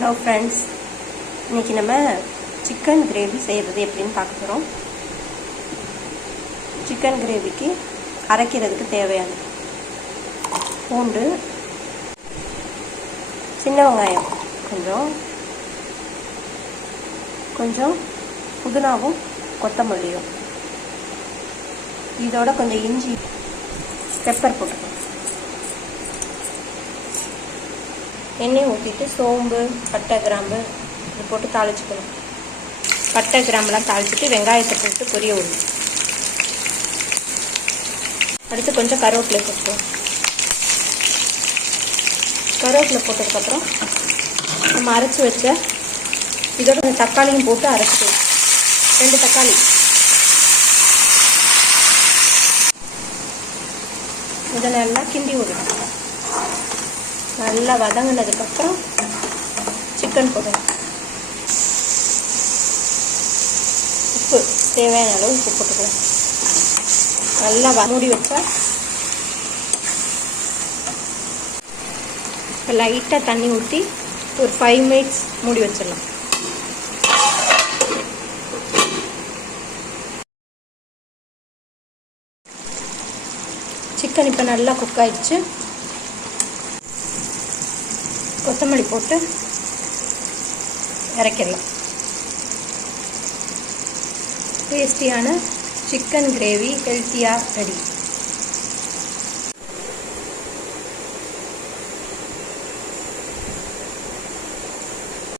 Hello friends இன்றைக்கி நம்ம chicken gravy செய்கிறது எப்படின்னு பார்க்க போகிறோம் சிக்கன் கிரேவிக்கு அரைக்கிறதுக்கு தேவையான பூண்டு சின்ன வெங்காயம் கொஞ்சம் கொஞ்சம் புதினாவும் கொத்தமல்லியும். இதோட கொஞ்சம் இஞ்சி பெப்பர் போட்டுக்கணும் எண்ணெய் ஊற்றிட்டு சோம்பு பட்டை கிராம்பு இது போட்டு தாளிச்சுக்கணும். பட்டை கிராம்பெலாம் தாளிச்சிட்டு வெங்காயத்தை போட்டு பொரிய விடணும். அடுத்து கொஞ்சம் கருவேப்பிலை போட்டுருவோம் கருவேப்பிலை போட்டதுக்கப்புறம் நம்ம அரைச்சி வச்ச இதோட கொஞ்சம் தக்காளியும் போட்டு அரைச்சி ரெண்டு தக்காளி. இதை நல்லா கிண்டி விடணும். நல்லா வதங்கினதுக்கப்புறம் சிக்கன் போடணும் உப்பு தேவையான அளவு உப்பு போட்டுக்கலாம். நல்லா வ- மூடி வச்சா இப்போ லைட்டாக தண்ணி ஊற்றி ஒரு ஃபைவ் மினிட்ஸ் மூடி வச்சிடலாம். சிக்கன் இப்போ நல்லா குக் ஆயிடுச்சு. கொத்தமல்லி போட்டு இறக்கிடலாம். டேஸ்டியான சிக்கன் கிரேவி ஹெல்த்தியாக ரெடி